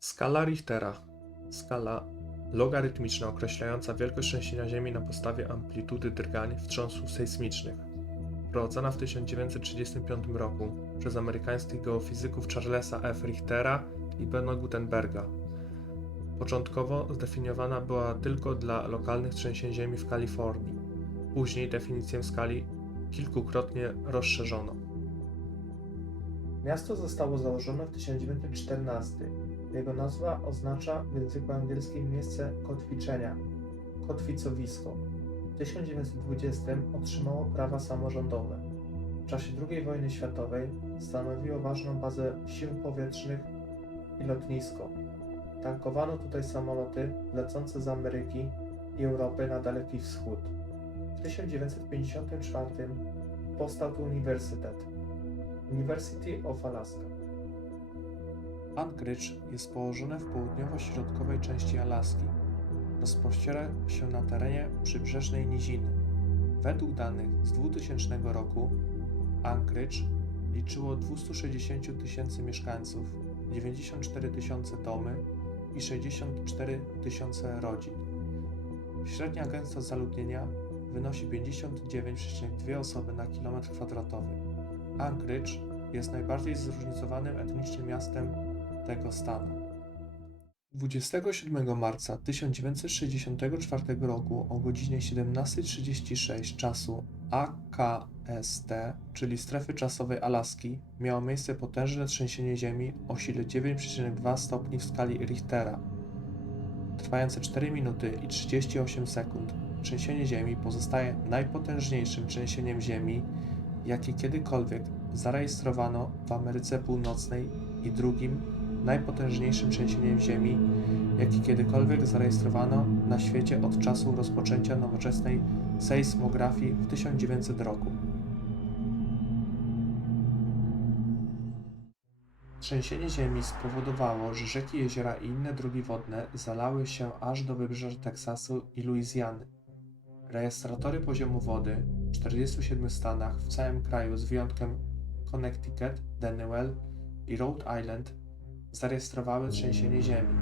Skala Richtera. Skala logarytmiczna określająca wielkość trzęsienia Ziemi na podstawie amplitudy drgań wstrząsów sejsmicznych. Wprowadzona w 1935 roku przez amerykańskich geofizyków Charlesa F. Richtera i Bena Gutenberga. Początkowo zdefiniowana była tylko dla lokalnych trzęsień ziemi w Kalifornii. Później definicję skali kilkukrotnie rozszerzono. Miasto zostało założone w 1914. Jego nazwa oznacza w języku angielskim miejsce kotwiczenia, kotwicowisko. W 1920 otrzymało prawa samorządowe. W czasie II wojny światowej stanowiło ważną bazę sił powietrznych i lotnisko. Tankowano tutaj samoloty lecące z Ameryki i Europy na Daleki Wschód. W 1954 powstał tu uniwersytet University of Alaska. Anchorage jest położone w południowo-środkowej części Alaski. Rozpościera się na terenie przybrzeżnej niziny. Według danych z 2000 roku Anchorage liczyło 260 tysięcy mieszkańców, 94 tysiące domy i 64 tysiące rodzin. Średnia gęstość zaludnienia wynosi 59,2 osoby na kilometr kwadratowy. Anchorage jest najbardziej zróżnicowanym etnicznie miastem tego stanu. 27 marca 1964 roku o godzinie 17.36 czasu AKST, czyli strefy czasowej Alaski, miało miejsce potężne trzęsienie ziemi o sile 9,2 stopni w skali Richtera. Trwające 4 minuty i 38 sekund, trzęsienie ziemi pozostaje najpotężniejszym trzęsieniem ziemi, jakie kiedykolwiek zarejestrowano w Ameryce Północnej i drugim najpotężniejszym trzęsieniem ziemi, jakie kiedykolwiek zarejestrowano na świecie od czasu rozpoczęcia nowoczesnej sejsmografii w 1900 roku. Trzęsienie ziemi spowodowało, że rzeki, jeziora i inne drogi wodne zalały się aż do wybrzeża Teksasu i Luizjany. Rejestratory poziomu wody w 47 stanach w całym kraju z wyjątkiem Connecticut, Delaware i Rhode Island zarejestrowały trzęsienie ziemi.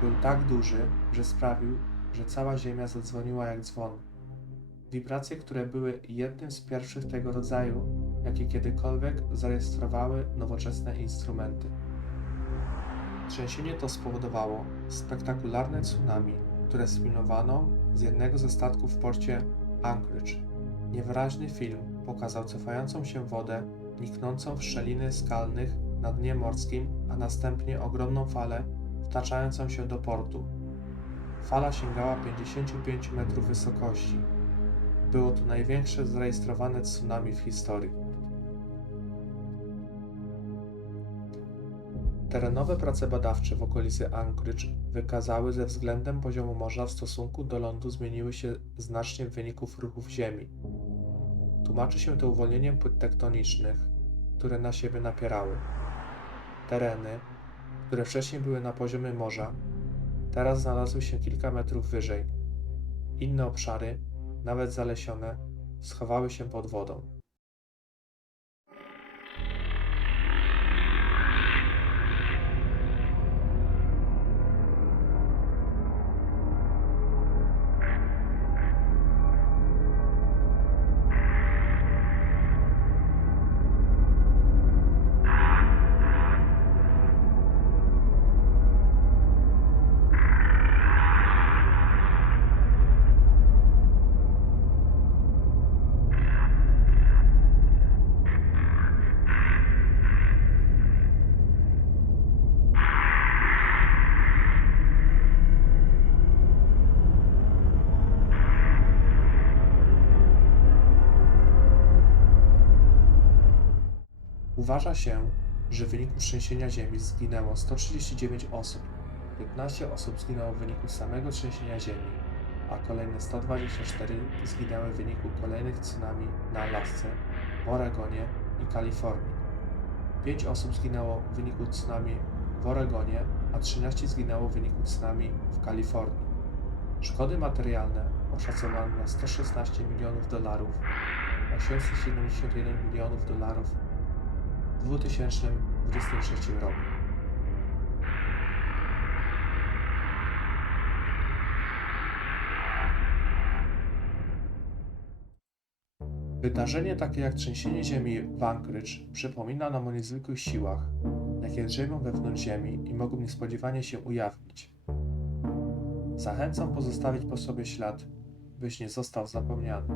Był tak duży, że sprawił, że cała ziemia zadzwoniła jak dzwon. Wibracje, które były jednym z pierwszych tego rodzaju, jakie kiedykolwiek zarejestrowały nowoczesne instrumenty. Trzęsienie to spowodowało spektakularne tsunami, które sfilmowano z jednego ze statków w porcie Anchorage. Niewyraźny film pokazał cofającą się wodę, niknącą w szczeliny skalnych na dnie morskim, a następnie ogromną falę wtaczającą się do portu. Fala sięgała 55 metrów wysokości. Było to największe zarejestrowane tsunami w historii. Terenowe prace badawcze w okolicy Anchorage wykazały, że względem poziomu morza w stosunku do lądu zmieniły się znacznie w wyniku ruchów Ziemi. Tłumaczy się to uwolnieniem płyt tektonicznych, które na siebie napierały. Tereny, które wcześniej były na poziomie morza, teraz znalazły się kilka metrów wyżej. Inne obszary, nawet zalesione, schowały się pod wodą. Uważa się, że w wyniku trzęsienia ziemi zginęło 139 osób. 15 osób zginęło w wyniku samego trzęsienia ziemi, a kolejne 124 zginęły w wyniku kolejnych tsunami na Alasce, w Oregonie i Kalifornii. 5 osób zginęło w wyniku tsunami w Oregonie, a 13 zginęło w wyniku tsunami w Kalifornii. Szkody materialne oszacowano na 116 milionów dolarów, 871 milionów dolarów 2023 roku. Wydarzenie takie jak trzęsienie ziemi w Anchorage przypomina nam o niezwykłych siłach, jakie drzemią wewnątrz ziemi i mogą niespodziewanie się ujawnić. Zachęcam pozostawić po sobie ślad, byś nie został zapomniany.